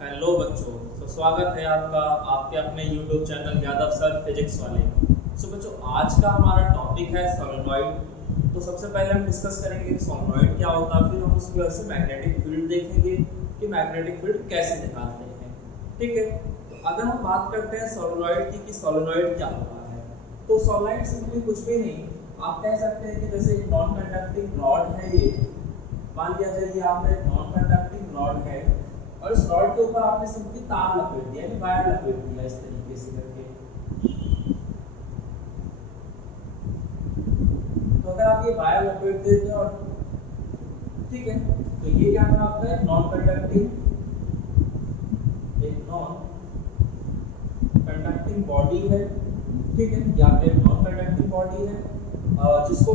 Hello बच्चों। स्वागत है आपका आपके अपने YouTube channel Yadav sir physics वाले। बच्चों, आज का हमारा टॉपिक है सोलेनॉइड। तो सबसे पहले हम डिस्कस करेंगे कि सोलेनॉइड क्या होता है, फिर हम उसकी वजह से मैग्नेटिक फील्ड देखेंगे कि मैग्नेटिक फील्ड कैसे निकालते हैं। ठीक है, तो अगर हम बात करते हैं सोलेनॉइड की कि सोलेनॉइड क्या होता है, तो सोलेनॉइड सिंपली कुछ भी नहीं, आप कह सकते हैं कि जैसे एक नॉन कंडक्टिंग रॉड है। ये मान लिया जाए ये आपका एक नॉन कंडक्टिंग रॉड है और इस रॉड के ऊपर आपने सिंपली तार लपेट दिया, यानी वायर लपेट दिया इस तरीके से करके। तो अगर आप ये वायर लपेट देते हैं और ठीक है, तो ये क्या था आपका एक नॉन कंडक्टिंग बॉडी है। ठीक है, ये आपका एक नॉन कंडक्टिंग बॉडी है जिसके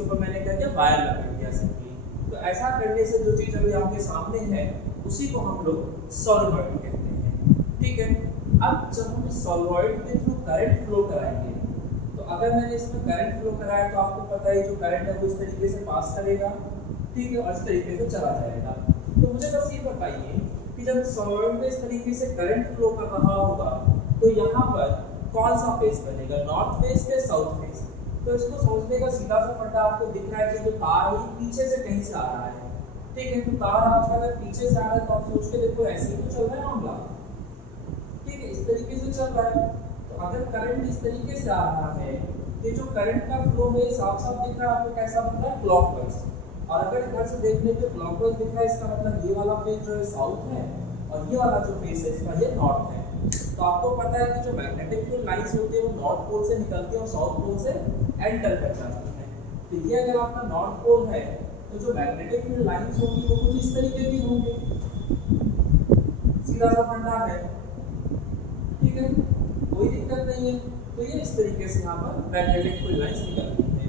ऊपर मैंने क्या किया, वायर लपेट दिया सिंपली। तो ऐसा करने से जो चीज अभी आपके सामने है उसी को हम लोग सोलेनॉइड कहते हैं। ठीक है, अब जब हम सोलेनॉइड के थ्रू करंट फ्लो कराएंगे, तो अगर मैंने इसमें करंट फ्लो कराया तो आपको पता है जो करंट है वो इस तरीके से पास करेगा। ठीक है, और इस तरीके से चला जाएगा। तो मुझे बस ये बताइए कि जब सोलेनॉइड में इस तरीके से करंट फ्लो कर रहा होगा तो यहाँ पर कौन सा फेस बनेगा, नॉर्थ फेस या साउथ फेस? तो इसको समझने का सीधा सा फंडा आपको दिख रहा है कि जो तार है पीछे से कहीं से आ रहा है। ठीक है, तो तार आपका अगर पीछे से आ रहा है तो आप सोच के देखो, ऐसे ही तो चल रहा है मामला। ठीक है, इस तरीके से चल रहा है। तो अगर करंट इस तरीके से आ रहा है, ये जो करंट का फ्लो है साफ साफ दिख रहा है आपको, कैसा बन रहा है, क्लॉकवाइज। और अगर इधर से देखने पे क्लॉकवाइज दिख रहा है, इसका मतलब ये वाला फेस जो है साउथ है और ये वाला जो फेस है इसका ये नॉर्थ है। तो आपको पता है कि जो मैग्नेटिक फील्ड लाइंस होती है वो नॉर्थ पोल से निकलती है और साउथ पोल से एंटर कर जाती है। तो ये अगर आपका नॉर्थ पोल है तो जो मैग्नेटिक फील्ड लाइंस होंगी वो कुछ इस तरीके की होंगी, सीधा सा फंडा है। ठीक है, कोई दिक्कत नहीं है। तो ये इस तरीके से यहाँ पर मैग्नेटिक फील्ड लाइंस निकलती है।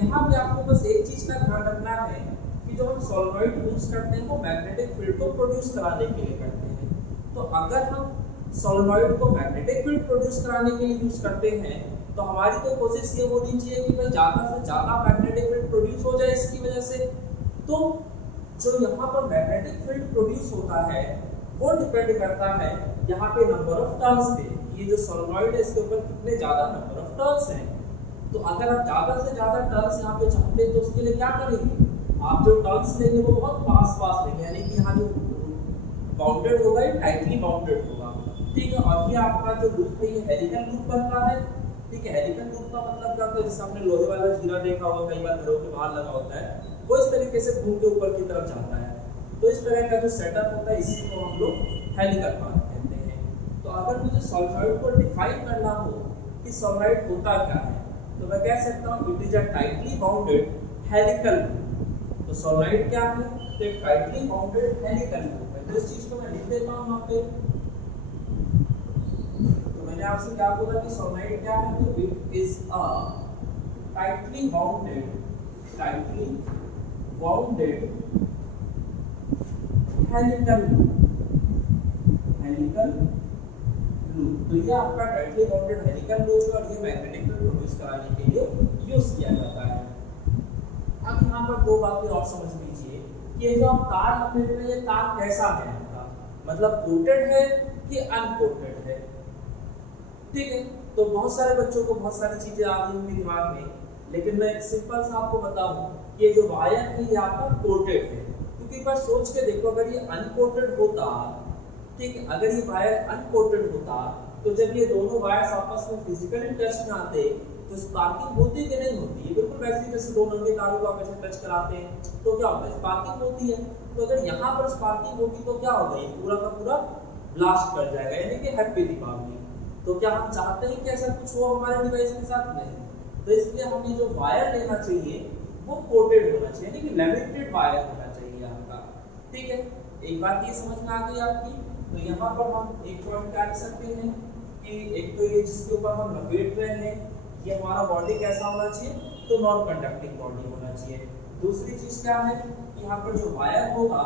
यहाँ पे आपको बस एक चीज का ध्यान रखना है कि जो हम सोलेनॉइड यूज करते हैं वो मैग्नेटिक फील्ड को प्रोड्यूस कराने के लिए करते हैं। तो अगर हम सोलेनॉइड को मैग्नेटिक फील्ड प्रोड्यूस कराने के लिए यूज करते हैं तो हमारी तो कोशिश ये होनी चाहिए कि भाई ज्यादा से ज्यादा मैग्नेटिक फील्ड प्रोड्यूस हो जाए इसकी वजह से। तो जो यहाँ पर मैग्नेटिक फील्ड प्रोड्यूस होता है वो डिपेंड करता है यहाँ पे नंबर ऑफ टर्न्स पे। ये जो सोलेनॉइड है इसके ऊपर कितने ज्यादा नंबर ऑफ टर्न्स हैं। तो अगर आप ज्यादा से ज्यादा टर्न्स यहाँ पे चाहते हैं तो उसके लिए क्या करेंगे, आप जो टर्न्स लेंगे वो बहुत पास पास लेंगे, यानी कि यहाँ जो बाउंडेड होगा ये टाइटली बाउंडेड होगा। ठीक है, और ये आपका जो लूप है ये हेलिकल लूप बन रहा है। ठीक है, हेलिकल लूप का मतलब क्या होता है, जैसे आपने लोहे वाला जीरा देखा होगा, कई बार घरों के बाहर लगा होता है, वो इस तरीके से घूम के ऊपर की तरफ जाता है। तो इस तरह का जो सेटअप होता है इसी को हम लोग हेलिकल पाथ कहते हैं। तो अगर मुझे सोलेनॉइड को डिफाइन करना हो कि सोलेनॉइड होता क्या है, तो मैं कह सकता हूँ it is a tightly bounded helical loop. तो सोलेनॉइड क्या है, तो एक टाइटली बाउंडेड हेलिकल लूप है। तो इस चीज को मैं लिख देता हूँ यहाँ पे। तो मैंने आपसे क्या बोला कि सोलेनॉइड क्या है, तो it is a tightly bounded helical loop. तो ये आपका टाइटली बाउंडेड हेलिकल लूप है और ये मैग्नेटिक फील्ड प्रोड्यूस कराने के लिए यूज किया जाता है। अब यहाँ पर दो बातें और समझ लीजिए कि ये जो आप तार लपेट रहे हैं ये तार कैसा है आपका, मतलब कोटेड है कि अनकोटेड है। ठीक है, तो बहुत सारे बच्चों को बहुत सारी चीजें आ रही होंगी दिमाग में, लेकिन मैं सिंपल सा आपको बताऊं कि ये जो वायर है ये आपका कोटेड है। क्योंकि एक बार सोच के देखो, अगर ये अनकोटेड होता, ठीक है, अगर ये वायर अनकोटेड होता तो जब ये दोनों वायर्स आपस में फिजिकली टच में आते तो स्पार्किंग होती कि नहीं होती? ये बिल्कुल वैसे ही जैसे दो नंगे तारों को आप ऐसे टच कराते हैं तो क्या होता है, स्पार्किंग होती है। तो अगर यहाँ पर स्पार्किंग होगी तो क्या होगा, ये पूरा का पूरा ब्लास्ट कर जाएगा, यानी कि हैप्पी दीपावली। तो क्या हम चाहते हैं कि ऐसा कुछ हो हमारे डिवाइस के साथ? नहीं। तो इसलिए हमें जो वायर लेना चाहिए वो कोटेड होना चाहिए, यानी कि लैमिनेटेड वायर होना चाहिए आपका। ठीक है, एक बात ये समझ में आ गई आपकी। तो यहाँ पर हम एक पॉइंट क्या लिख सकते हैं कि एक तो ये जिसके ऊपर हम लपेट रहे हैं ये हमारा बॉडी कैसा होना चाहिए, तो नॉन कंडक्टिंग बॉडी होना चाहिए। दूसरी चीज क्या है कि यहाँ पर जो वायर होगा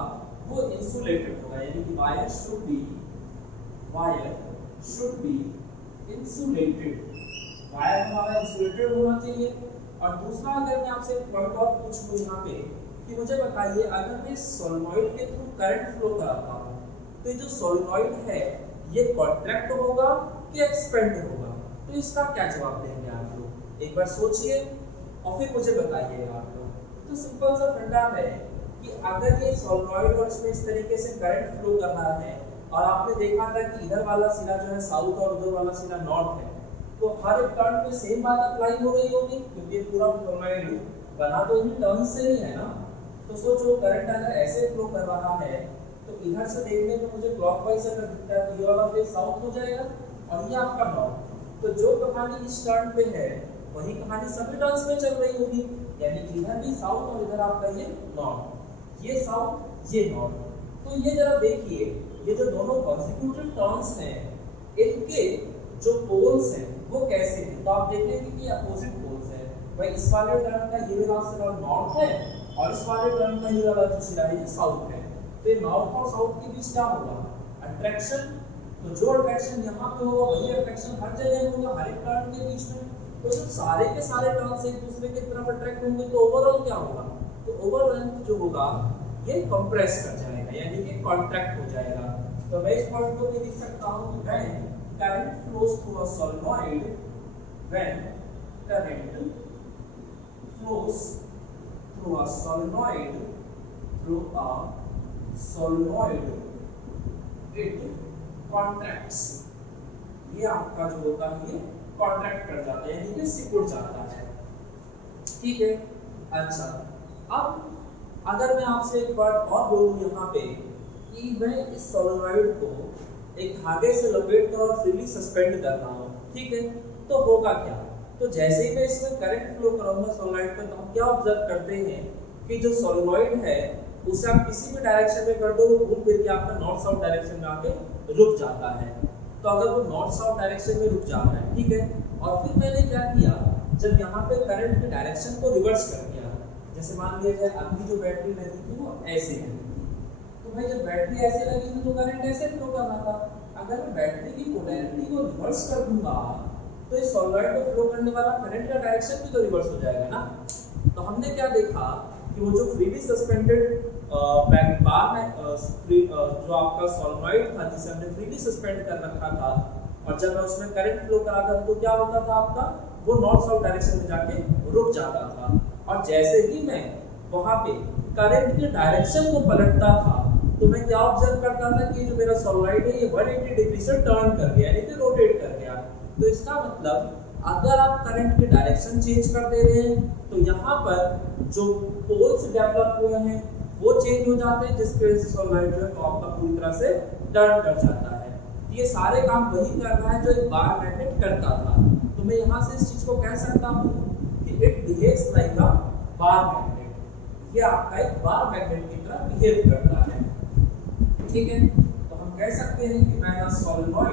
वो इंसुलेटेड होगा, यानी कि wire should be insulated. Wire हमारा इंसुलेटेड होना चाहिए। और दूसरा, अगर मैं आपसे एक पॉइंट और पूछूं यहाँ पे कि मुझे बताइए, अगर मैं सोलेनॉइड के थ्रू करंट फ्लो कराता हूँ तो तो ये जो सोलेनॉइड है ये कॉन्ट्रैक्ट होगा कि एक्सपेंड होगा, तो इसका क्या जवाब देंगे आप लोग, एक बार सोचिए और फिर मुझे बताइएगा आप लोग। तो सिंपल सा फंडा है कि अगर ये सोलेनॉइड और इसमें इस तरीके से करंट फ्लो कर रहा है और आपने देखा था कि इधर वाला सिरा जो है साउथ और उधर वाला सिरा नॉर्थ है, तो हर एक टर्न पे सेम बात अप्लाई हो रही होगी, क्योंकि ये पूरा सोलेनॉइड बना तो इन टर्न से ही है ना। तो सोचो करंट अगर ऐसे फ्लो कर रहा है तो इधर से देखने में मुझे क्लॉकवाइज अगर दिखता है तो ये वाला फेस साउथ हो जाएगा और ये आपका नॉर्थ। तो जो कहानी इस टर्न पे है वही कहानी सभी टर्न्स में चल रही होगी, यानी इधर भी साउथ और इधर आपका ये नॉर्थ, ये साउथ ये नॉर्थ। तो ये जरा देखिए ये जो दोनों कॉन्सिक्यूटिव टर्न्स हैं इनके जो पोल्स हैं वो कैसे हैं, तो आप देखेंगे कि अपोजिट पोल्स हैं। भाई इस वाले टर्न का ये वाला सिरा नॉर्थ है और इस वाले टर्न का ये वाला जो सिरा है साउथ है। तो नॉर्थ और साउथ के बीच क्या होगा, अट्रैक्शन। तो जो अट्रैक्शन यहाँ पे होगा वही अट्रैक्शन हर जगह होगा, हर एक टर्न के बीच में। तो जब सारे के सारे टर्न्स एक दूसरे की तरफ अट्रैक्ट होंगे तो ओवरऑल क्या होगा, तो ओवरऑल लेंथ जो होगा ये कंप्रेस कर जाएगा, यानी कि कॉन्ट्रैक्ट हो जाएगा। तो मैं इस पॉइंट को भी लिख सकता हूँ कि when current flows through a solenoid, when current flows through a solenoid, through a solenoid it contracts, ये आपका जो होता है ये कॉन्ट्रैक्ट कर जाता है, यानी कि सिकुड़ जाता है। ठीक है, अच्छा अब अगर मैं आपसे एक बात और बोलूं यहाँ पे कि मैं इस सोलेनॉइड को एक धागे से लपेट कर और फ्रीली सस्पेंड कर रहा हूँ, ठीक है, तो होगा क्या, तो जैसे ही मैं इसमें करंट फ्लो कराऊंगा सोलेनॉइड पे, तो हम क्या ऑब्जर्व करते हैं कि जो सोलेनॉइड है उसे आप किसी भी डायरेक्शन में कर दो वो घूम फिर के आपका नॉर्थ साउथ डायरेक्शन में आके रुक जाता है। तो अगर वो नॉर्थ साउथ डायरेक्शन में रुक जाता है, ठीक है, और फिर मैंने क्या किया, जब यहाँ पे करंट के डायरेक्शन को रिवर्स कर दिया, जैसे मान लिया जाए अभी जो बैटरी लगी थी वो ऐसे लगी थी, तो भाई जब बैटरी ऐसे लगी थी तो करंट ऐसे फ्लो कर रहा था। अगर मैं बैटरी की पोलैरिटी को रिवर्स कर दूंगा तो इस सोलेनॉइड में फ्लो करने वाला करंट का डायरेक्शन भी तो रिवर्स हो जाएगा ना। तो हमने क्या देखा कि वो जो फ्रीली सस्पेंडेड बार में जो आपका सोलेनॉइड था जिसे हमने फ्रीली सस्पेंड कर रखा था, और जब मैं उसमें करंट फ्लो कराता था तो क्या होता था आपका, वो नॉर्थ साउथ डायरेक्शन में जाके रुक जाता था। और जैसे ही मैं वहां पे करंट के डायरेक्शन को पलटता था तो मैं क्या ऑब्जर्व करता था कि जो मेरा सोलेनॉइड है ये 180 डिग्री से टर्न कर गया, यानी कि रोटेट कर गया। तो इसका मतलब अगर आप करंट के डायरेक्शन चेंज कर दे रहे हैं तो यहाँ पर जो पोल्स डेवलप हुए हैं वो चेंज हो जाते हैं, जिसकी वजह से सोलेनॉइड जो है तो आपका पूरी तरह से टर्न कर जाता है। ये सारे काम वही कर रहा है जो एक बार मैग्नेट करता था। तो मैं यहाँ से इस चीज को कह सकता हूँ कि it behaves like a bar magnet, ये आपका एक बार मैग्नेट की तरह बिहेव करता है। ठीक है, तो हम कह सकते हैं कि when a solenoid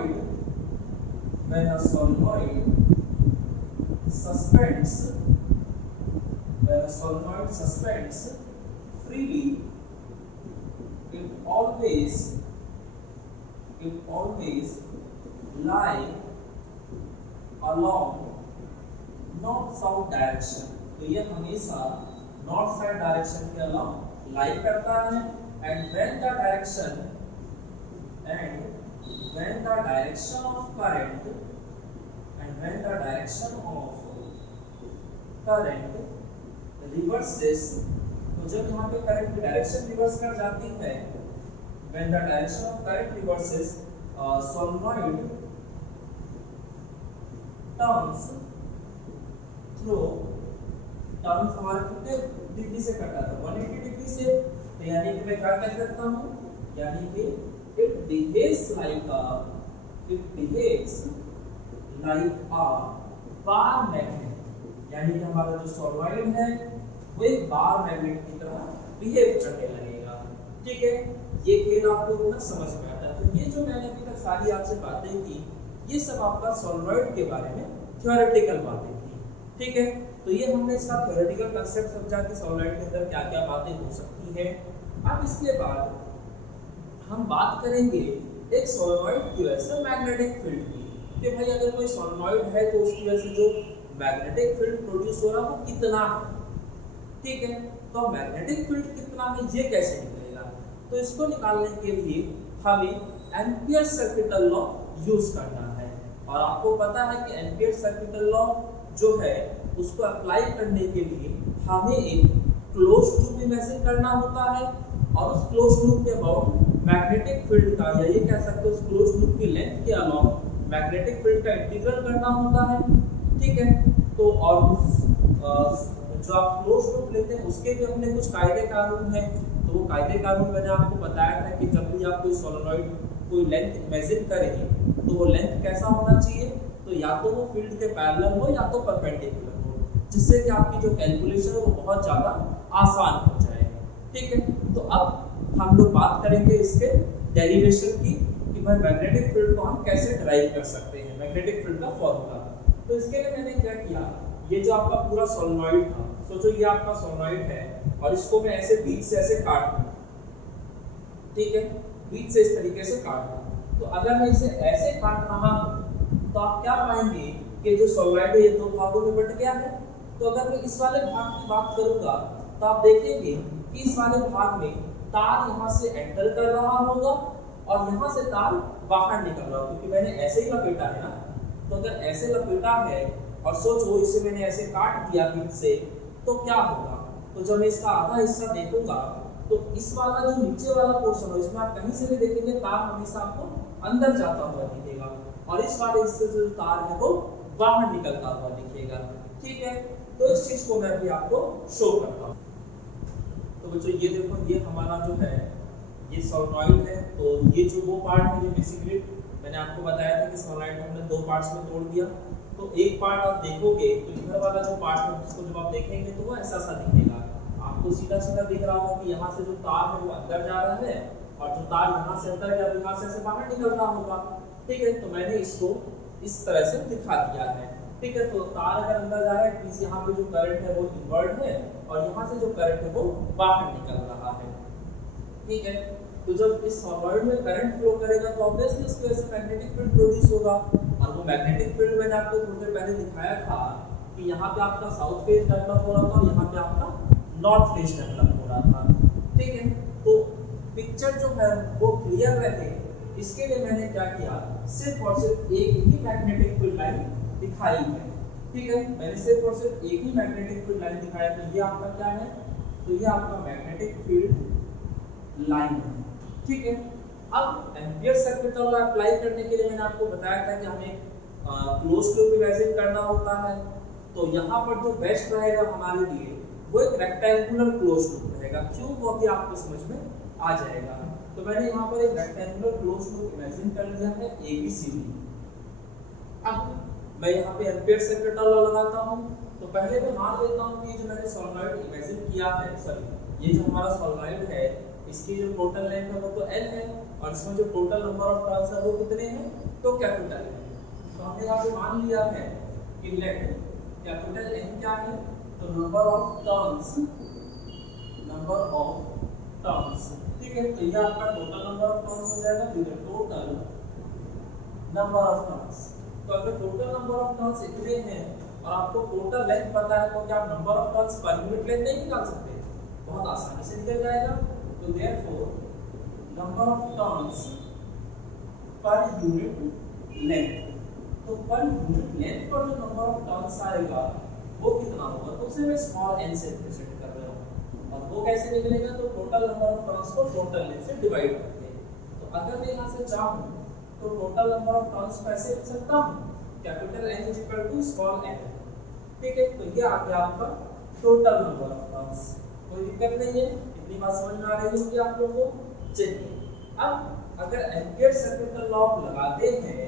suspends freely, it always lie along north south direction। तो ये हमेशा नॉर्थ साइड डायरेक्शन के अलाउ लाई करता है। And when the direction of current reverses, तो जब यहाँ पे करंट की डायरेक्शन रिवर्स कर जाती है, when the direction of current reverses, solenoid turns हमारा कितने डिग्री से कटा था, 180 डिग्री से। तो यानी कि मैं क्या कह सकता हूँ, यानी कि it behaves like a bar magnet, यानी कि हमारा जो सोलेनॉइड है वो एक बार मैग्नेट की तरह बिहेव करने लगेगा। ठीक है, ये खेल आपको ना समझ में आता है। तो ये जो मैंने अभी तक सारी आपसे बातें की ये सब आपका सोलेनॉइड के बारे में थ्योरेटिकल बातें थी। ठीक है, तो ये हमने इसका थ्योरेटिकल कांसेप्ट समझा कि सोलेनॉइड के अंदर क्या-क्या बातें हो सकती है। अब इसके बाद हम बात करेंगे एक सोलेनॉइड की वजह से मैग्नेटिक फील्ड की, कि भाई अगर कोई सोलेनॉइड है तो उसकी वजह से जो मैग्नेटिक फील्ड प्रोड्यूस हो रहा है वो कितना है। ठीक है, तो मैग्नेटिक फील्ड कितना है ये कैसे निकलेगा, तो इसको निकालने के लिए हमें एम्पियर सर्किटल लॉ यूज करना है। और आपको पता है कि एम्पियर सर्किटल लॉ जो है उसको अप्लाई करने के लिए हमें एक क्लोज्ड लूप इमेजिन करना होता है, और उस क्लोज्ड लूप के अबाउट मैग्नेटिक फील्ड का, या ये कह सकते हो उस क्लोज्ड लूप की लेंथ के अलावा मैग्नेटिक फील्ड का इंटीग्रल करना होता है। ठीक है, तो और जो आप क्लोज्ड लूप लेते हैं उसके भी अपने कुछ कायदे कानून हैं। तो वो कायदे कानून मैंने आपको बताया था कि जब भी आप कोई सोलेनॉइड कोई लेंथ इमेजिन करेंगे तो वो लेंथ कैसा होना चाहिए, तो या तो वो फील्ड के पैरेलल हो या तो परपेंडिकुलर हो, जिससे कि आपकी जो कैलकुलेशन है वो बहुत ज़्यादा आसान हो जाए। ठीक है, तो अब हम लोग बात करेंगे इसके डेरिवेशन की कि भाई मैग्नेटिक फील्ड को हम कैसे डिराइव कर सकते हैं, मैग्नेटिक फील्ड का फॉर्मूला। तो इसके लिए मैंने क्या किया, ये जो आपका पूरा सोलेनॉइड था, सोचो ये आपका सोलेनॉइड है और इसको मैं ऐसे बीच से ऐसे काट दूं। ठीक है, बीच से इस तरीके से काट दूं। तो अगर मैं इसे ऐसे काट रहा हूं तो आप क्या पाएंगे कि जो सोलेनॉइड है ये दो भागों में बट गया है। तो अगर मैं इस वाले भाग की बात करूंगा तो आप देखेंगे कि इस वाले भाग में तार यहाँ से एंटर कर रहा होगा और यहाँ से तार बाहर निकल रहा होगा, क्योंकि मैंने ऐसे ही लपेटा है ना। तो अगर ऐसे लपेटा है और सोचो इसे मैंने ऐसे काट दिया बीच से, तो क्या होगा, तो जब मैं इसका आधा हिस्सा देखूंगा तो इस वाला जो नीचे वाला पोर्शन है इसमें आप कहीं से भी देखेंगे तार हमेशा आपको अंदर जाता हुआ दिखेगा, और इस वाले हिस्से से जो तार है वो बाहर निकलता हुआ दिखेगा। ठीक है, तो इस चीज को मैं अभी आपको शो करता हूँ। तो बच्चों ये देखो, ये हमारा जो है ये सोलेनॉइड है। तो ये जो वो पार्ट है जो बेसिकली मैंने आपको बताया था कि सोलेनॉइड को हमने दो पार्ट्स में तोड़ दिया। तो एक पार्ट आप देखोगे तो इधर वाला जो पार्ट है उसको जब आप देखेंगे तो वो ऐसा सा दिखेगा, आपको सीधा सीधा दिख रहा होगा कि यहाँ से जो तार है वो अंदर जा रहा है और जो तार यहाँ से अंदर गया यहाँ से ऐसे बाहर निकल रहा होगा। ठीक है, तो मैंने इसको इस तरह से दिखा दिया है। ठीक है, तो तार अगर अंदर जा रहा है मींस यहाँ पे जो करंट है वो इनवर्ट है और यहाँ से जो करंट है वो बाहर निकल रहा है। ठीक है, तो जब इस सोलेनॉइड में करंट फ्लो करेगा तो ऑब्वियसली इसकी वजह से मैग्नेटिक फील्ड प्रोड्यूस होगा, और वो मैग्नेटिक फील्ड मैंने आपको थोड़ी देर पहले दिखाया था कि यहाँ पे आपका साउथ फेज डेवलप हो रहा था और यहाँ पे आपका नॉर्थ फेज डेवलप हो रहा था। ठीक है, तो पिक्चर जो है वो क्लियर रहे इसके लिए मैंने क्या किया, सिर्फ और सिर्फ एक ही मैग्नेटिक फील्ड लाइन दिखाई है। ठीक है, मैंने सिर्फ और सिर्फ एक ही मैग्नेटिक फील्ड लाइन दिखाया। तो ये आपका क्या है, तो ये आपका मैग्नेटिक फील्ड लाइन है। ठीक है, अब एम्पियर सर्किटल लॉ अप्लाई करने के लिए मैंने आपको बताया था कि हमें क्लोज्ड लूप इमेजिन करना होता है। तो यहाँ पर जो बेस्ट रहेगा हमारे लिए वो एक रेक्टेंगुलर क्लोज्ड लूप रहेगा। क्यों, वो भी आपको समझ में आ जाएगा। तो मैंने यहाँ पर एक रेक्टेंगुलर क्लोज्ड लूप इमेजिन कर लिया है ABCD। अब मैं यहाँ पे एम्पियर सर्किटल लॉ लगाता हूँ। तो पहले मैं मान लेता हूँ कि जो मैंने सोलेनॉइड इमेजिन किया है, सॉरी ये जो हमारा सोलेनॉइड है इसकी जो टोटल लेंथ है वो तो L है और इसमें जो टोटल नंबर ऑफ टर्न्स है वो कितने हैं, तो कैपिटल है। तो हमने यहाँ पे मान लिया है कि लेट कैपिटल N क्या है, तो नंबर ऑफ टर्न्स, ठीक है। तो ये आपका टोटल नंबर ऑफ टर्न्स हो जाएगा, टोटल नंबर ऑफ टर्न्स। तो अगर टोटल नंबर ऑफ टर्न्स इतने हैं और आपको टोटल लेंथ पता है तो क्या आप number of turns per unit length नहीं निकाल सकते, बहुत आसानी से निकल जाएगा। तो therefore number of turns per unit length, तो पर यूनिट लेंथ पर जो नंबर ऑफ टर्न्स आएगा वो कितना होगा, तो उसे मैं स्मॉल n से रिप्रेजेंट कर रहा हूँ। और वो कैसे निकलेगा, तो टोटल नंबर ऑफ टर्न्स को टोटल लेंथ से डिवाइड करके। तो अगर मैं यहाँ से चाहूँ तो टोटल नंबर ऑफ टर्न्स कैसे लिख सकता हूँ, capital N is equal to small n। ठीक है, तो ये आ गया आपका टोटल नंबर ऑफ टर्न्स। कोई दिक्कत नहीं है, इतनी बात समझ में आ रही होगी आप लोगों को। चलिए, अब अगर एम्पियर सर्किटल लॉ लगाते हैं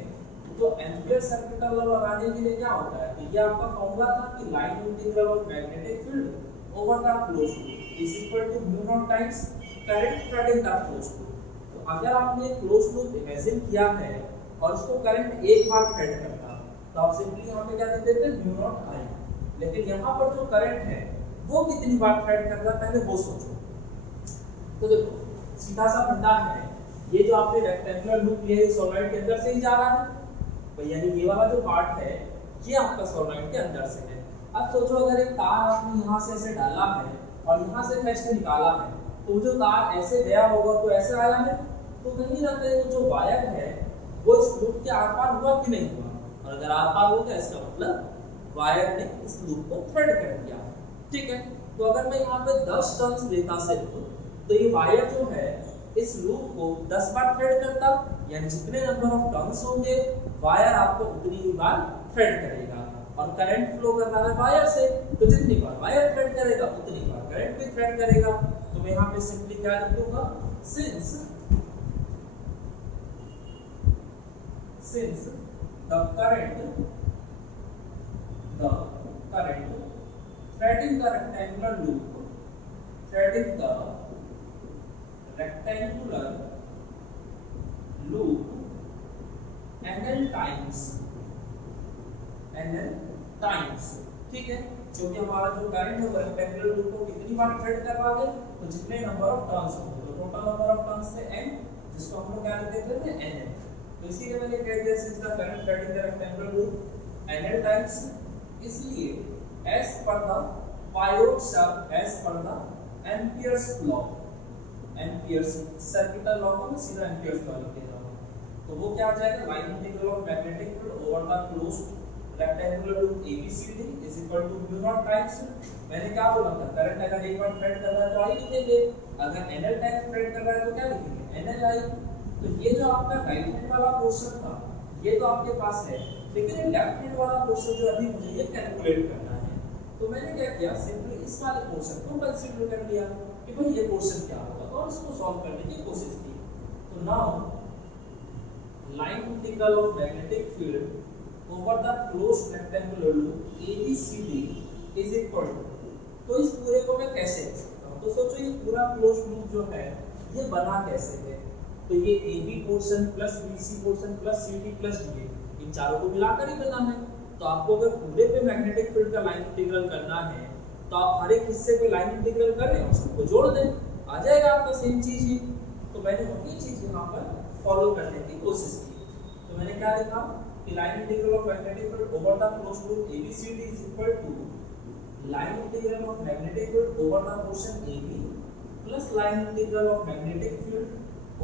तो एम्पियर सर्किटल लॉ लगाने के लिए क्या होता है, तो ये आपका फॉर्मूला था कि line integral of magnetic field over the closed loop is equal to mu naught times current threading the closed loop. तो अगर आपने क्लोज्ड लूप इमेजिन किया है और उसको करंट एक बार थ्रेड करता तो आप सिंपली यहाँ पे क्या लिख देते हैं, म्यू नॉट आई। लेकिन यहाँ पर जो करंट है वो कितनी बार थ्रेड कर रहा है पहले वो सोचो। तो देखो सीधा सा फंडा है, ये जो आपने रेक्टेंगुलर लूप लिया है सोलेनॉइड के अंदर से ही जा रहा है, तो यानी ये वाला जो पार्ट है ये आपका सोलेनॉइड के अंदर से है। अब सोचो अगर एक तार आपने यहाँ से ऐसे डाला है और यहाँ से खींच के निकाला है, तो जो तार ऐसे गया होगा तो ऐसे आया है, तो कहीं ना कहीं वो जो वायर है वो इस लूप के आर पार हुआ कि नहीं हुआ, और अगर आर पार हो गया इसका मतलब वायर ने इस लूप को थ्रेड कर दिया। ठीक है, तो अगर मैं यहाँ पे 10 टर्न्स लेता सिर्फ, तो ये वायर जो है इस लूप को 10 बार थ्रेड करता, यानी जितने नंबर ऑफ टर्न्स होंगे वायर आपको उतनी ही बार थ्रेड करेगा, और करंट फ्लो कर रहा है वायर से, तो जितनी बार वायर थ्रेड करेगा उतनी बार करंट भी थ्रेड करेगा। तो मैं यहाँ पे सिंपली क्या लिख दूंगा, since the current threading the rectangular loop NL times, ठीक है, क्योंकि हमारा जो करंट है वो रेक्टेंगुलर लूप को कितनी बार थ्रेड करवा दे, तो जितने नंबर ऑफ टर्न्स होंगे, तो टोटल नंबर ऑफ टर्न्स से n, जिसको हम लोग क्या लिखते थे nl, तो इसीलिए मैंने कह दिया since the current threading the rectangular loop nl times, इसलिए as per the Biot's as per the Ampere's law, amperes circuital law को मैं सीधा एम्पियर्स लॉ लिख देता हूं, तो वो क्या आ जाएगा, line integral of magnetic field over the closed rectangular loop ABCD is equal to mu naught times, मैंने क्या बोला था, करंट अगर एक बार थ्रेड कर रहा है तो I लिखेंगे, अगर NL टाइम्स थ्रेड कर रहा है तो क्या लिखेंगे, NLI। तो ये जो आपका राइट हैंड वाला पोर्शन था ये तो आपके पास है, लेकिन ये लेफ्ट हैंड वाला पोर्शन जो अभी मुझे ये कैलकुलेट करना है, तो मैंने क्या किया, सिंपली इस वाले पोर्शन को कंसीडर कर लिया कि भाई ये पोर्शन क्या होगा, और इसको सॉल्व करने की कोशिश की। तो now line integral of magnetic field over the closed rectangular loop ABCD is equal to, तो इस पूरे को मैं कैसे लिख सकता हूं, तो सोचो ये पूरा क्लोज्ड लूप जो है ये बना कैसे है, तो ये AB portion plus BC portion plus CD plus DA, इन चारों को मिलाकर ही बना है। तो आपको अगर पूरे पे मैग्नेटिक फील्ड का लाइन इंटीग्रल करना है तो आप हर एक हिस्से पे लाइन इंटीग्रल करें और सबको जोड़ दें, आ जाएगा आपका सेम चीज ही। तो मैंने वही चीज यहाँ पर फॉलो करने की कोशिश की, तो मैंने क्या लिखा कि line integral of magnetic field over the closed loop ABCD is equal to line integral of magnetic field over the portion AB plus line integral of magnetic field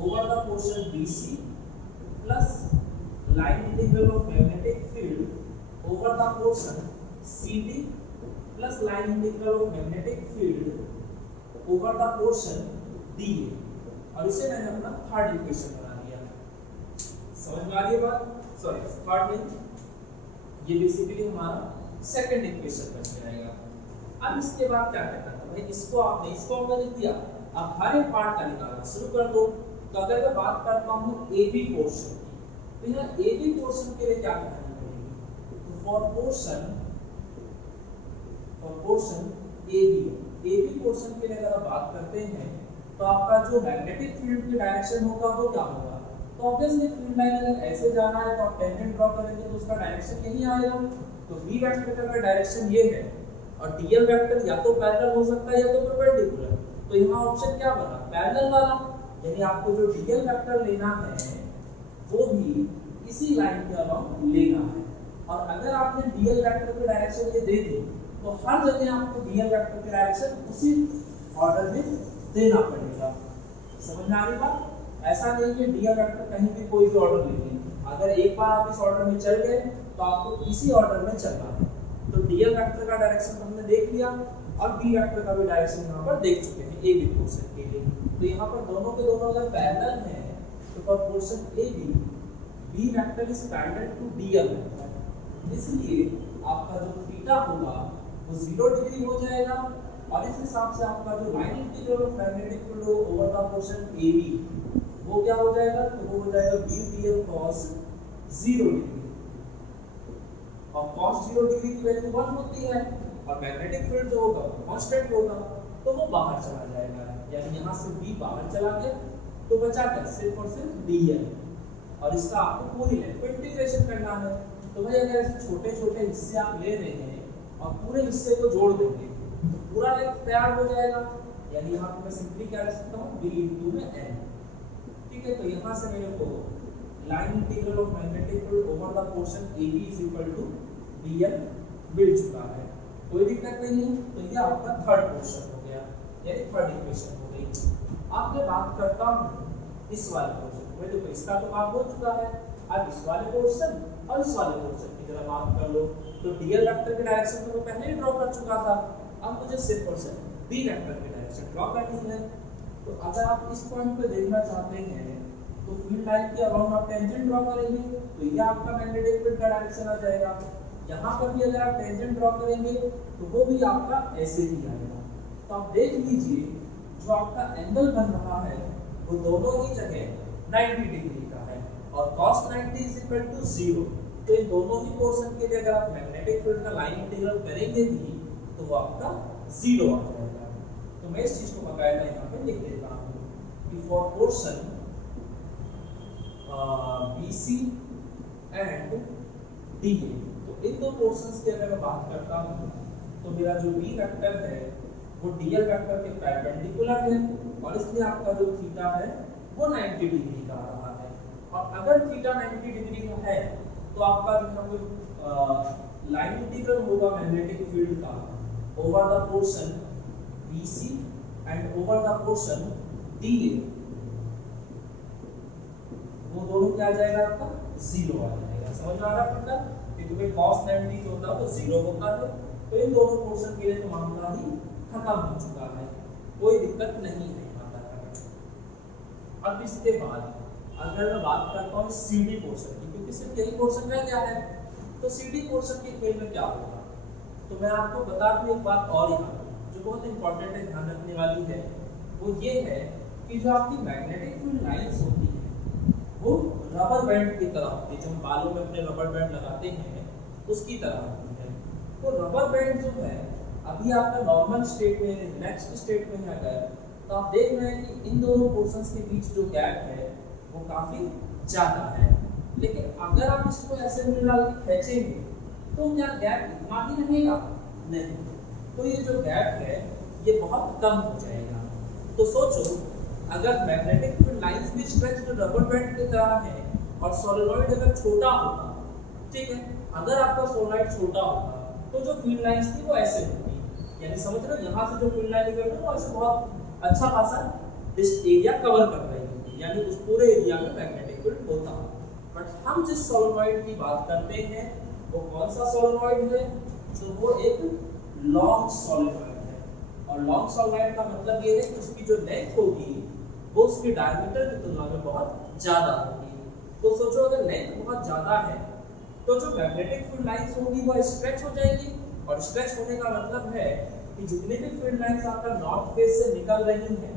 over the portion BC plus line integral of magnetic field over the portion CD plus line integral of magnetic field over the portion DA, और इसे मैंने अपना third equation बना दिया। समझ में आ रही है बात, सॉरी थर्ड नहीं, ये बेसिकली हमारा सेकंड इक्वेशन बन जाएगा। अब इसके बाद क्या करना है भाई, इसको आपने इसको हमने लिख दिया, अब हर एक पार्ट का निकालना शुरू कर दो। तो अगर मैं बात करता हूँ AB पोर्शन की, तो यहाँ AB पोर्शन के लिए क्या करना पड़ेगी, तो फॉर पोर्शन AB पोर्शन के लिए अगर बात करते हैं तो आपका जो मैग्नेटिक फील्ड की डायरेक्शन होगा वो क्या होगा, तो ऑब्वियसली फील्ड लाइन अगर ऐसे जाना है तो आप टेंजेंट ड्रॉ करेंगे तो उसका डायरेक्शन यही आएगा। तो B वेक्टर का डायरेक्शन ये है और DL वेक्टर या तो पैरेलल हो सकता है या तो परपेंडिकुलर, तो यहाँ ऑप्शन क्या बना, पैरेलल वाला, यानी आपको जो DL वेक्टर लेना है वो भी इसी लाइन के अलाउंग लेना है। और अगर आपने DL वेक्टर की डायरेक्शन ये दे दी तो हर जगह आपको DL वेक्टर की डायरेक्शन उसी ऑर्डर में देना पड़ेगा। समझ में आ रही बात, ऐसा नहीं कि DL वेक्टर कहीं भी कोई भी ऑर्डर ले लें, अगर एक बार आप इस ऑर्डर में चल गए तो आपको इसी ऑर्डर में चलना है। तो DL वेक्टर का डायरेक्शन हमने देख लिया और B वेक्टर का भी डायरेक्शन यहाँ पर देख चुके हैं AB पोर्शन के लिए। तो यहाँ पर दोनों के दोनों अगर पैरेलल हैं तो for portion AB B vector is parallel to DL vector, इसलिए आपका जो थीटा होगा वो 0 डिग्री हो जाएगा, और इस हिसाब से आपका जो line integral of magnetic field over the portion AB वो क्या हो जाएगा, तो वो हो जाएगा BDL cos 0 डिग्री, और cos 0 डिग्री की वैल्यू 1 होती है और मैग्नेटिक फील्ड जो होगा वो कांस्टेंट होगा, तो वो बाहर चला जाएगा, यानी यहाँ से B बाहर चला गया तो बचा क्या, सिर्फ और सिर्फ DL, और इसका आपको पूरी लेंथ को इंटीग्रेशन करना है। तो भाई अगर ऐसे छोटे-छोटे हिस्से आप ले रहे हैं और पूरे हिस्से को जोड़ देंगे तो पूरा लेंथ तैयार हो जाएगा, यानी यहाँ पे मैं सिंपली क्या लिख सकता हूँ, B into में N। ठीक है, तो यहाँ से मेरे को line integral of magnetic field over the portion AB is equal to DL मिल चुका है, कोई दिक्कत नहीं है। तो ये आपका थर्ड पोर्शन हो गया, यानी थर्ड इक्वेशन हो गई। अब मैं बात करता हूँ इस वाले पोर्शन में। देखो इसका तो काम हो चुका है, अब इस वाले पोर्शन और इस वाले पोर्शन की जरा बात कर लो। तो डीएल वेक्टर की डायरेक्शन तो मैं पहले ही ड्रॉ कर चुका था, अब मुझे सिर्फ और सिर्फ बी वेक्टर की डायरेक्शन ड्रॉ करनी है। तो अगर आप इस पॉइंट पे देखना चाहते हैं तो फील्ड लाइन के अराउंड आप टेंजेंट ड्रॉ करेंगे, तो ये आपका मैग्नेटिक फील्ड का डायरेक्शन आ जाएगा। यहाँ पर भी अगर आप टेंजेंट ड्रॉ करेंगे तो वो भी आपका ऐसे ही आएगा। तो आप देख लीजिए जो आपका एंगल बन रहा है वो दोनों ही जगह 90 डिग्री का है और cos 90 0। तो इन दोनों ही पोर्शन के लिए अगर आप मैग्नेटिक फील्ड का लाइन इंटीग्रल करेंगे भी तो वो आपका 0 आ जाएगा। तो मैं इस चीज को बकायदा यहाँ पे लिख देता हूँ कि for portion BC and DA, तो इन दो पोर्शंस की अगर मैं बात करता हूँ तो मेरा जो B वेक्टर है वो DL वेक्टर के परपेंडिकुलर है और इसलिए आपका जो थीटा है वो 90 डिग्री का आ रहा है। और अगर थीटा 90 डिग्री का है तो आपका जो है कोई लाइन इंटीग्रल होगा मैग्नेटिक फील्ड का over the portion BC and over the portion DA, वो दोनों क्या आ जाएगा आपका 0 आ जाएगा। समझ में आ रहा है मतलब, क्योंकि भाई cos 90 जो होता है वो 0 होता है। तो इन दोनों पोर्शन के लिए तो मामला ही खत्म हो चुका है, कोई दिक्कत नहीं है यहाँ तक। अब इसके बाद अगर मैं बात करता हूँ CD पोर्शन की, क्योंकि सिर्फ यही पोर्शन रह गया है, तो CD पोर्शन के केस में क्या होगा तो मैं आपको बता दूं एक बात और यहाँ जो बहुत इंपॉर्टेंट है, ध्यान रखने वाली है, वो ये है कि जो आपकी मैग्नेटिक फील्ड लाइंस होती है वो रबर बैंड की तरह होती है, जो हम बालों में अपने रबर बैंड लगाते हैं उसकी तरह होती है। तो रबर बैंड जो है अभी आपका नॉर्मल स्टेट में रिलैक्स्ड स्टेट में है अगर, तो आप देख रहे हैं कि इन दोनों पोर्शंस के बीच जो गैप है वो काफी ज्यादा है। लेकिन अगर आप इसको ऐसे में डाल के खींचेंगे तो क्या गैप इतना ही रहेगा? नहीं, तो ये जो गैप है ये बहुत कम हो जाएगा। तो सोचो अगर मैग्नेटिक फील्ड लाइंस भी स्ट्रेच्ड रबर बैंड की तरह है और सोलेनॉइड अगर छोटा होता, ठीक है, अगर आपका सोलेनॉइड छोटा होता तो जो फील्ड लाइंस थी वो ऐसे होती, यानी समझ रहे हो यहाँ से जो फील्ड लाइन निकल रही है वो ऐसे बहुत अच्छा खासा इस एरिया कवर कर रही होती, यानी उस पूरे एरिया में मैग्नेटिक फील्ड होता। बट हम जिस सोलेनॉइड की बात करते हैं वो कौन सा सोलेनॉइड है? तो वो एक लॉन्ग सोलेनॉइड है, और लॉन्ग सोलेनॉइड का मतलब ये है कि उसकी जो लेंथ होगी वो उसके डायमीटर की तुलना में बहुत ज्यादा होगी। तो सोचो अगर लेंथ बहुत ज्यादा है तो जो मैग्नेटिक फील्ड लाइंस होगी वो स्ट्रेच हो जाएगी, और स्ट्रेच होने का मतलब है कि जितने भी फील्ड लाइंस आपका नॉर्थ फेस से निकल रही हैं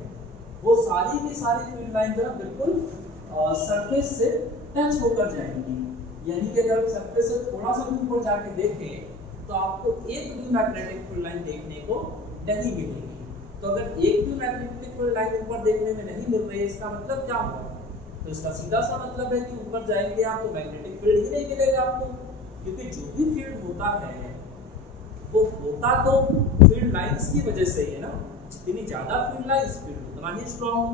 वो सारी की सारी फील्ड लाइन जो है बिल्कुल सरफेस से टच होकर जाएंगी। यानी कि अगर सरफेस से थोड़ा सा भी ऊपर जाके देखें तो आपको एक भी मैग्नेटिक फील्ड लाइन देखने को नहीं मिलेगी। तो अगर एक भी मैग्नेटिक फील्ड लाइन ऊपर देखने में नहीं मिल रही है इसका मतलब क्या हुआ? तो इसका सीधा सा मतलब है कि ऊपर जाएंगे आप तो मैग्नेटिक फील्ड ही नहीं मिलेगा आपको, क्योंकि जो भी फील्ड होता है वो होता तो फील्ड लाइंस की वजह से ही है ना। जितनी ज्यादा फील्ड लाइंस फील्ड उतना ही स्ट्रांग।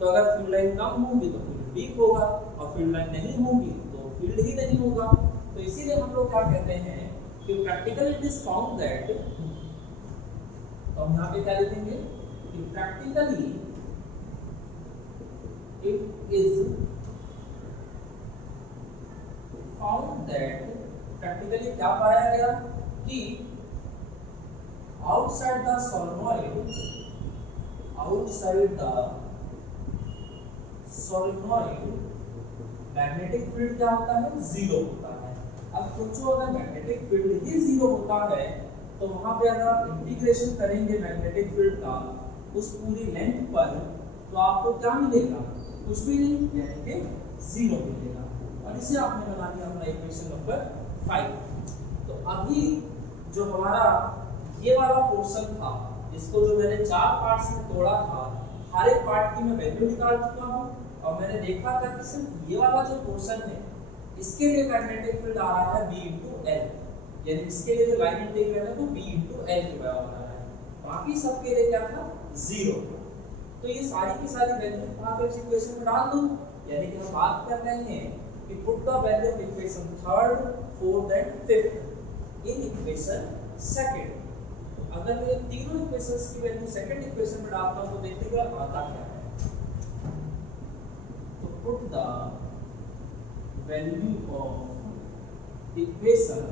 तो अगर फील्ड लाइन कम होगी तो फील्ड वीक होगा, और फील्ड लाइन नहीं होगी तो फील्ड ही नहीं होगा। तो इसीलिए हम लोग क्या कहते हैं कि practically it is found that, तो हम यहाँ पे क्या लिखेंगे कि practically it is found that, practically क्या पाया गया कि outside the solenoid magnetic field क्या होता है? जीरो होता है। अब सोचो अगर मैग्नेटिक फील्ड ही जीरो होता है तो वहां पे अगर आप इंटीग्रेशन करेंगे मैग्नेटिक फील्ड का उस पूरी लेंथ पर तो आपको क्या मिलेगा? कुछ भी नहीं, यानी कि जीरो मिलेगा। और इसे आपने बना दिया अपना इक्वेशन नंबर 5। तो अभी जो हमारा ये वाला पोर्शन था इसको जो मैंने 4 पार्ट्स में तोड़ा था, हर एक पार्ट की मैं वैल्यू निकाल चुका हूँ और मैंने देखा था कि सिर्फ ये वाला जो पोर्शन है इसके लिए मैग्नेटिक फील्ड आ रहा है B × L, यानी इसके लिए जो लाइन इंटीग्रल है वो B × L के बराबर आ रहा है। बाकी सबके लिए क्या था? जीरो। तो ये सारी की सारी वैल्यू वहां पे इक्वेशन में डाल दो, यानी कि हम बात कर रहे हैं कि put the value of equation 3rd, 4th and 5th in equation 2nd। अगर मैं तीनों इक्वेशंस की वैल्यू 2nd इक्वेशन में डालता हूं तो देखते हैं आता क्या है। Put the value of equation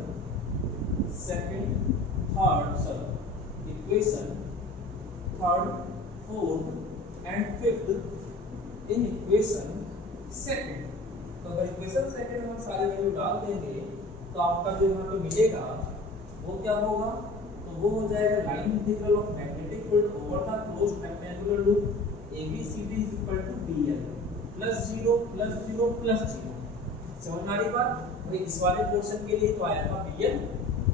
second third equation third fourth and fifth in equation second. तो अगर इक्वेशन सेकंड में हम सारी वैल्यू डाल देंगे तो आपका जो यहाँ पे मिलेगा वो क्या होगा, तो वो हो जाएगा line integral of magnetic field over the closed rectangular loop ABCD is equal to BL plus 0 plus 0 plus 0। समझ में आ रही बात? भाई इस वाले पोर्शन के लिए तो आया था BL,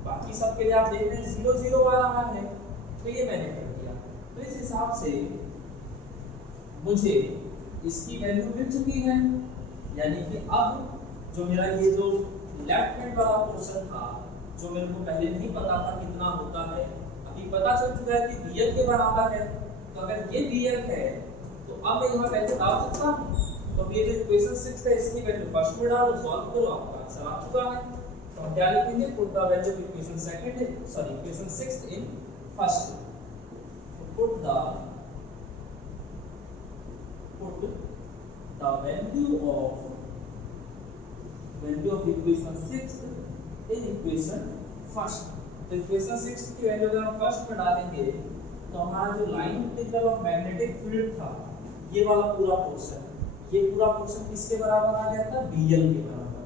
बाकी सब के लिए आप देख रहे हैं 0 0 आ रहा है, तो ये मैंने कर दिया। तो इस हिसाब से मुझे इसकी वैल्यू मिल चुकी है, यानी कि अब जो मेरा ये जो लेफ्ट हैंड वाला पोर्शन था जो मेरे को पहले नहीं पता था कितना होता है, अभी पता चल चुका है कि BL के बराबर है। तो अगर ये BL है तो अब मैं यहाँ वैल्यू डाल सकता हूँ। तो ये जो इक्वेशन 6 है इसकी वैल्यू फर्स्ट में डालो, सॉल्व करो, आपका आंसर आ चुका है। तो हम क्या लिखेंगे, put the value of equation second sorry equation 6 in first. Put the value of equation 6 in equation first। तो इक्वेशन 6 की वैल्यू अगर हम फर्स्ट में डालेंगे तो हमारा जो line integral of magnetic field था ये वाला पूरा पोर्शन, ये पूरा पोर्शन किसके बराबर आ गया था, BL के बराबर।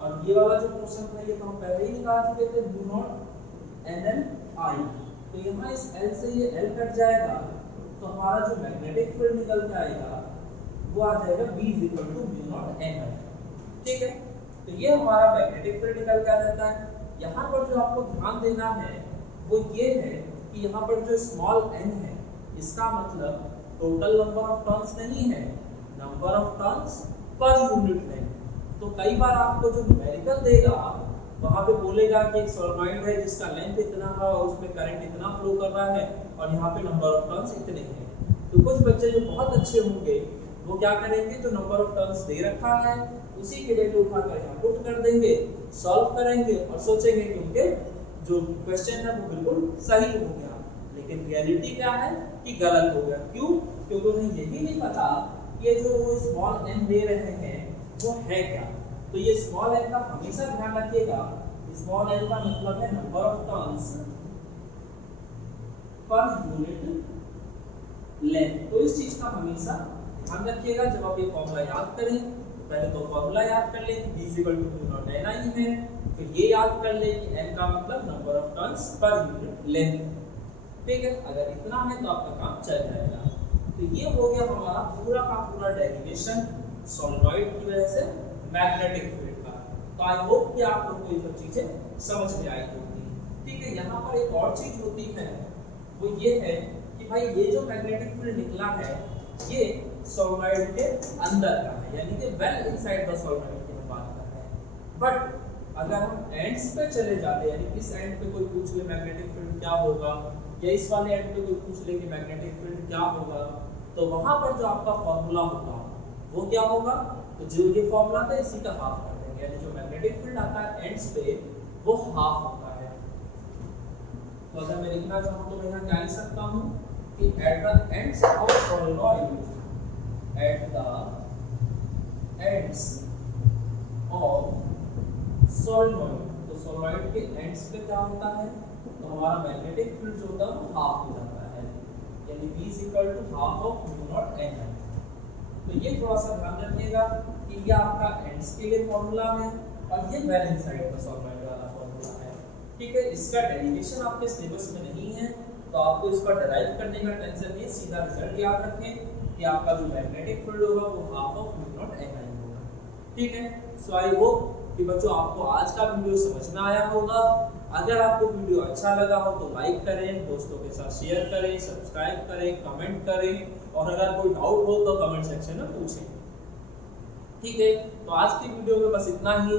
और ये वाला जो पोर्शन था ये तो हम पहले ही निकाल चुके थे, म्यू नॉट NL I। तो यहाँ इस L से ये L कट जाएगा तो हमारा जो मैग्नेटिक फील्ड निकल के आएगा वो आ जाएगा B म्यू नॉट NL। ठीक है, तो ये हमारा मैग्नेटिक फील्ड निकल के आ जाता है। यहाँ पर जो आपको ध्यान देना है वो ये है कि यहाँ पर जो स्मॉल n है इसका मतलब टोटल नंबर ऑफ टर्न्स नहीं है, number of turns per unit length. तो कई बार आपको जो न्यूमेरिकल देगा वहां पे बोलेगा कि एक सोलेनॉइड है जिसका लेंथ इतना है और उसमें करंट इतना फ्लो कर रहा है और यहाँ पे नंबर ऑफ टर्न्स इतने हैं। तो कुछ बच्चे जो बहुत अच्छे होंगे वो क्या करेंगे, जो नंबर ऑफ टर्न्स दे रखा है उसी के वैल्यू उठाकर यहाँ पुट कर देंगे, सॉल्व करेंगे और सोचेंगे कि उनके जो क्वेश्चन है वो बिल्कुल सही हो गया। लेकिन रियलिटी क्या है कि गलत हो गया। क्यों? क्योंकि उन्हें यही नहीं पता कि ये जो वो स्मॉल n दे रहे हैं वो है क्या। तो ये स्मॉल n का हमेशा ध्यान रखिएगा, स्मॉल n का मतलब है number of turns per unit length. तो इस चीज का हमेशा ध्यान रखिएगा। जब आप ये फॉर्मूला याद करें तो पहले तो फॉर्मूला याद कर लें कि b म्यू नॉट NI है, फिर ये याद कर ले कि n का मतलब number of turns per unit length. ठीक है, अगर इतना है तो आपका काम चल जाएगा। तो ये हो गया हमारा पूरा का पूरा डेरिवेशन सोलेनॉइड की वजह से मैग्नेटिक फील्ड का। तो आई होप कि आप लोगों को ये सब चीजें समझ में आई होगी। ठीक है, यहाँ पर एक और चीज होती है वो ये है कि भाई ये जो मैग्नेटिक फील्ड निकला है ये सोलेनॉइड के अंदर का है, यानी कि वेल इनसाइड द सोलेनॉइड की हम बात कर रहे हैं। बट अगर हम एंड्स पे चले जाते हैं, यानी इस एंड पे कोई पूछ ले मैग्नेटिक फील्ड क्या होगा या इस वाले एंड पे कोई पूछ ले कि मैग्नेटिक फील्ड क्या होगा, तो वहां पर जो आपका फॉर्मूला होगा वो क्या होगा, तो जो ये फॉर्मूला था इसी का हाफ कर देंगे, यानी जो मैग्नेटिक फील्ड आता है एंड्स पे वो हाफ होता है। तो अगर मैं लिखना चाहूं तो मैं यहां क्या लिख सकता हूं कि at the ends of solenoid, at the ends of solenoid, तो सोलेनॉइड के एंड्स पे क्या होता है, तो हमारा मैग्नेटिक फील्ड जो होता है वो हाफ हो जाता है, यानी B half of mu naught NI। तो ये थोड़ा सा ध्यान रखिएगा कि ये आपका एंड्स के लिए फॉर्मूला है और ये वेल इनसाइड द सोलेनॉइड वाला फॉर्मूला है। ठीक है, इसका डेरिवेशन आपके सिलेबस में नहीं है तो आपको इसका डिराइव करने का टेंशन नहीं, सीधा रिजल्ट याद रखें कि आपका जो मैग्नेटिक फील्ड होगा वो half of mu naught NI होगा। ठीक है, सो आई होप कि बच्चों आपको आज का वीडियो समझ में आया होगा। अगर आपको वीडियो अच्छा लगा हो तो लाइक करें, दोस्तों के साथ शेयर करें, सब्सक्राइब करें, कमेंट करें और अगर कोई डाउट हो तो कमेंट सेक्शन में पूछें। ठीक है, तो आज की वीडियो में बस इतना ही।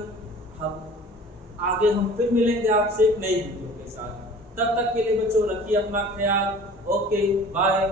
आगे हम फिर मिलेंगे आपसे एक नई वीडियो के साथ। तब तक के लिए बच्चों रखिए अपना ख्याल। Okay, bye.